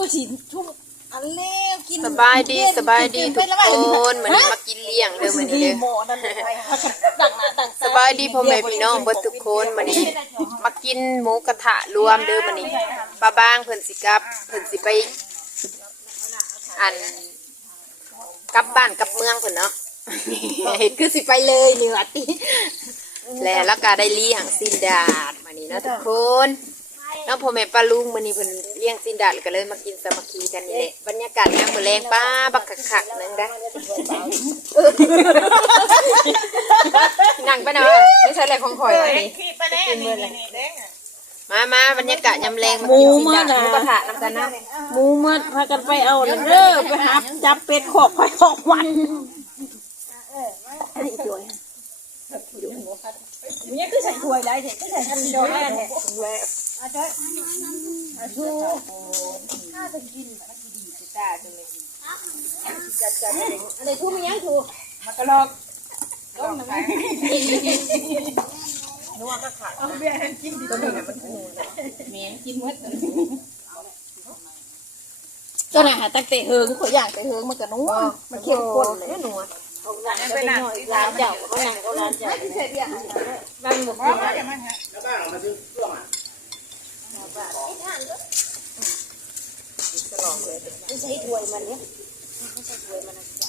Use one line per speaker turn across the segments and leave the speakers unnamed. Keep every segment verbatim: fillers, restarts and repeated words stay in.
ตัวฉีดชุ่มอันเล็กกิน
สบายดีสบายดีทุกคนเหมือนมากินเลี้ยงเด้อมื้อนี้เด้อสบายดีพ่อแม่พี่น้องเบิดทุกคนมื้อนี้มากินหมูกระทะรวมเด้อมื้อนี้ป้าบ้างเพิ่นสิกลับเพิ่นสิไปอันกลับบ้านกลับเมืองเพิ่นเนาะเฮ็ดคือสิไปเลยนี่ว่าติแล้วแล้วก็ได้เลี้ยงสินดาดมื้อนี้เนาะทุกคนน้องพ่อแม่ป้าลุงมื้อนี้เพิ่นเลี้ยงสินดาดก็เลยมากินสามัคคีกันนี่แหละบรรยากาศยามมื้อแลงป้าบักคักๆนึงเด้อนั่งไปเนาะไม่ใช่อะไรของข่อยอันนี้มามาบรรยากาศยามแลงมากินสินดาดหมูกระทะนำกันนะ
หมูมัดพากันไปเอาเด้อไปหาจับเป็ดขอกไปขอกวันเนี่ยคือใส่ถ้วยได้เห็นคือใส่ทันโดนแน่แท้อาจารย์อาชูน่าจะกินมันดีสิตาจังเลยจัดจัดอะไรทูมียังทูมากระลอกต้มน้ำนัวก็ขาดเอาเบียร์ให้กินดีตัวนี้มันหูแม่กินหมดก็น่ะหาตั้งแต่เฮิงขอย่างแต่เฮิงมันก็นัวมันเข้มข้นเลยนัวเอาหนังไปหน่อยร้านเจ้าเขาหนังเขาร้านเจ้าไม่ใช่เบียร์นั่งหมดเลยแล้วก็มาซื้อเครื่องอ่ะไม่ใช่ถ้วยมันเนี่ยไม่ใช่ถ้วยมันนะจ๊ะ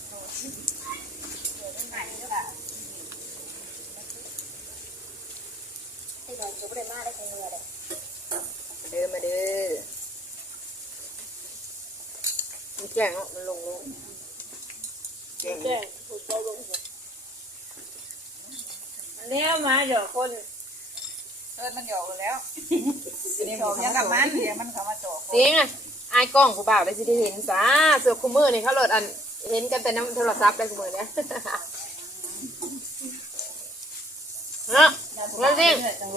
ที่เราจะไม่ได้มาได้ใช้เงินเลย
เด้อมาเด้อมันแจ้งมันลงลง
แจ้งแจ้งถูกใจลงอันนี้มาเดี๋ยวคน
เออมันหยอกแล้วนี่หยอกยังกับมันเดี๋ยวมันเข้ามาโจก
เสียงอ่ะไอ้กล้องกูบ่าวได้สิได้เห็นซะเสือคุมือนี่เขาโหลดอันเห็นกันแต่น้ำโทรศัพท์ได้คุมือเนี่ยเนาะมาดิ้ง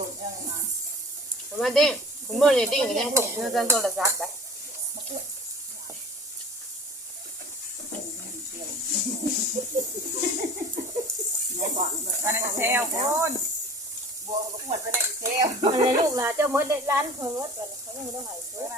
มาดิ้งคุมือนี่ดิ้งกันยังถูกเนื้อโทรศัพท์ได้
อันนี้เซลคนบวกกับหมดไปในเซล
อันนี้ลูกหลานเจ้าเมื่อได้ร้านเพิ่งวัดกันเขาไม่ต้องหายเสื้อ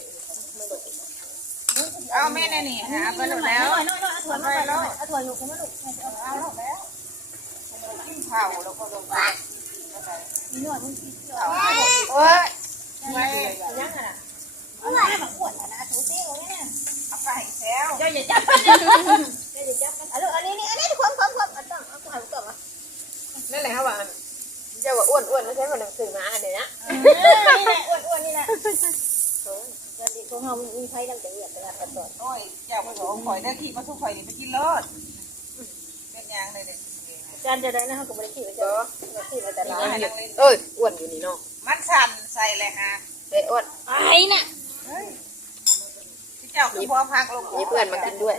เอาแม่นี่นี่หาไปหมดแล้ว
น้อยน้อยเอาถั่วมาไปแล้วเอาถั่วอยู่คุณแม่ลูก
เอาแล้วแล้วกินเผาแล้วก็ลงไป
นี่หน่อยมึงกินเยอะ
โอ้ย
ไม่ยังอ่ะเอาไหนแบบอ้วนนะถูเตี้ยวเนี่ย
เอาไปเซล
เจ้าอย่าจับมันเจ้าอย่าจับมันเอาลูกอันนี้นี่อันนี้ความความความอันต้องเอาความก่อน
นั่นแหละครับว่าเจ้าว่าอ้วนอ้วนไม่ใช่ว่าหนังสือมาเดี๋ยวนะ
นี่แหละอ้วนอ้วนนี่แหละตอนนี้ของเรามีไฟตั้งแต่เดือดแล้วกันต่อ
โอ้ยเจ้าไปบอกข่อยได้ขี่มาทุกข่อยไปกินรถเป็นยังเลยเด็ก
จานจะได้นะเขาก็ไม่ได้ขี่ไปเจอขี่ไปแต่ร้าน
เอ้ยอ้วนอยู่นี่เนาะ
มันสั่นใส่เลยฮะ
เด็ดอ้วน
ไอ้น่ะ
ที่เจ้าคือพอพักลง
มีเพื่อนมากินด้วย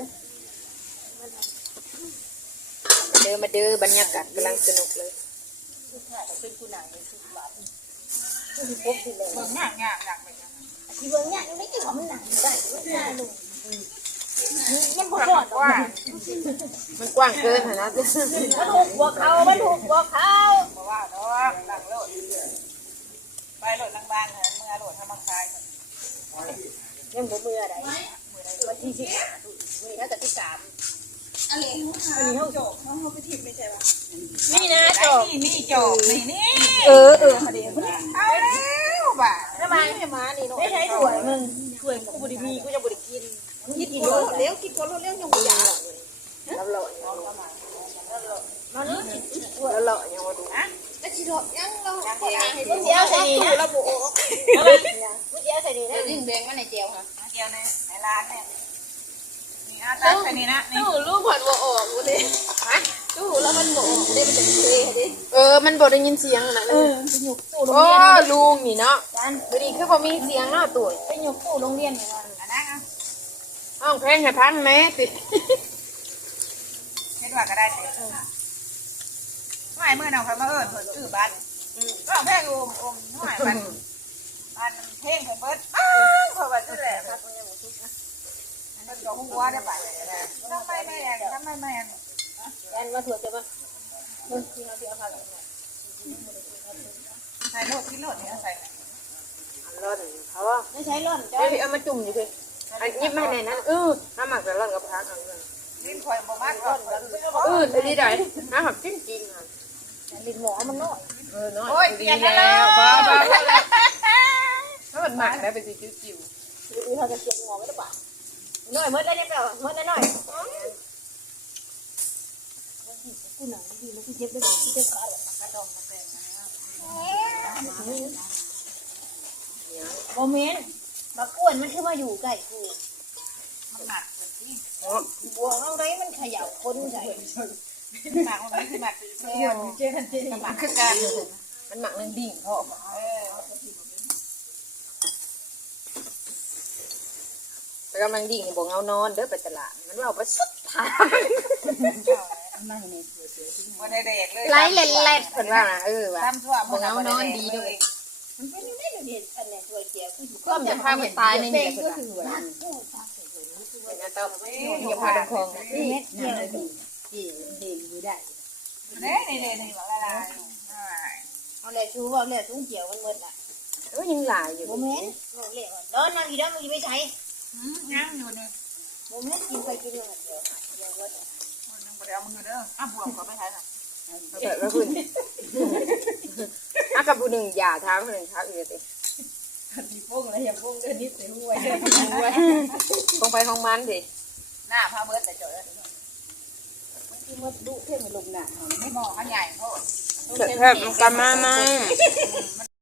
เดินมาเดินบรรยากาศกำลังสนุกเลย
เป็นกูหนังเป็นกูหลับ
ที่พบที่เลยเบิ่งหนักหนักหนักไปยัง
ที่เบิ่งเนี่ยยังไม่กี่ของมันหนังได้ไม่ได้ลุงมัน
กว้างกว้าง
มันกว้างเกินนะ
มันถูกบวกเขามันถูกบวกเขา
เพราะว่าเนาะหลังโหลดไปโหลดบางๆเมื่อโหลดทำมาคาย
ยังบ่มืออะไรวันที่สิบมือถ้าแต่ที่สาม
อันนี้อันนี้เขาโจกเขาเขาไปทิพย์ไม่ใช่ป่ะ
นี่นะโจก
นี่โจกนี่นี่
เออเออพอดีพอดี
เอาแล้วบ่า
ทำไมไม่มานี่เนาะไม่ใช่ถ้วยมึงถ้วยกูบริมีกูจะบริกิน
กินตัวเลี้ยวกินตัวเลี้ยวยังไม่อยาก
แล้วเรา
นอนนี่
แล้วเรายังมาดู
อ่ะแล้วชิโร่ยังเรา
เจียวใส่ดีนะ
ระบุ
เจียวใส่ดีนะ
ยิ่งแบงมาในเจียวค่ะเจียวในในร้านเนี่ยนี่อาตักใส่นี่นะนี่
ตู้ลูกผัดบัวออกกูเลยฮะตู้แล้วมันบัวออกได้มันจะเทดิ
เออมันบอกได้ยินเสียงนะ
เออไปหยุกตู้โรง
เรี
ยน
โอ้ลุงนี่เนาะพอดีคือพอมีเสียงเนาะตัว
ไปหยุกตู้โรงเรียนนี่ว่า
อันนั้น
ห้องแข่งให้พังไหมสิ
เห็นว่าก็ได้เลยไม่เมื่อน้องเขามาเอิญเปิดชื่อบ้านก็แพงอมอมหน่อยมันมันเพ่งเปิดอ้าวเพราะว่าชื่อแหละมันก็หัวได้ไปทำไมไม่แอนทำไมไม่แอน
แอนมาถั่วจะมามึงคือเอาที่เอาผัก
ใส่โลดที่โลดเนี่ยใส่
ลร่อนเขาว่า
ไม่ใช้ร่อนจ้ะ
เอ้ยเอามาจุ่มอยู่คืออันนี้มาในนั้นเออน้ำหมักแต่ร่อนกับพักเอาเลย
ลิ้นคอยบ่มากก่อน
เออดีได้น้ำหมักจริงจริงอ่ะ
ลิ้นหมอมันน้อย
เออน้อย
โอ้ยเปลี่ยนแล้ว
บ้าบ้าถ้ามันหมักได้เป็นสีจิ๋วจิ๋ว
ดูเขาจะเสียงหมอไม่ได้ป่ะน้อยเมื่อไรเนี่ยเปล่าเมื่อไรน้อยกูหนังดีแล้วกูเจ็บได้ไหมกูเจ็บขาเลยกระดองกระแปงโมเมนต์มาก้วนมันคือมาอยู่ใกล้กู
มันหนักเหมือนที่
บวงเอาไรมันขยับคนใหญ่
หนักมันไม่ใช่หนักตีเซล
เจอกันเจอ
หนักคือการ
มันหมักนั่งดิ่งพ่อ
เออ
แต่กำลังดิ่งบอกเงานอนเด้อไปตลาดมันเอาไปสุดทาง
วันในเด็กเลย
ไล่เล็ดเล็ดคนว่าเออว่ะ
ทำทั่ว
บอกเงานอนดีด้วย
มันเป็นยังไงเดี๋ยวอันไหนตัวเจียวคือ
ก็จะพาไปตายในนี่คนละเป็นอันตรายอย่าพาลงคลอง
นี่เกี่ยวดีดีดีอยู่ได้
เน่เน่เน่นี่บอกอะไร
เอาเลยชูว่าเลยชูเกี่ยวมันหมดอ่ะ
เออยังหลายอยู่
โมเมนต์บอกเลยว่าโดนมากี่ดอกมึงไม่ใช้
งั้งอยู่นี่
โมเมนต์กินไปกินมาเดียวเดียวหมด
มันยังบ่ได้เอามือเด้ออ่ะบวมก็ไม่ใช่ค่ะ
แบบว่าคุณอากับผู้หนึ่งอย่าท้าผู้หนึ่งท้าอื่นสิ
มีพวกอะไรอย่างพวกเดินนิดเสียงวย
คงไปห้องมันสิ
หน้าพาเบิร์ดแต่เจอ
ที่มดดุเพ่งลงหนา
ไม่มองเขาใหญ่เขา
เผ็ดกันมาไหม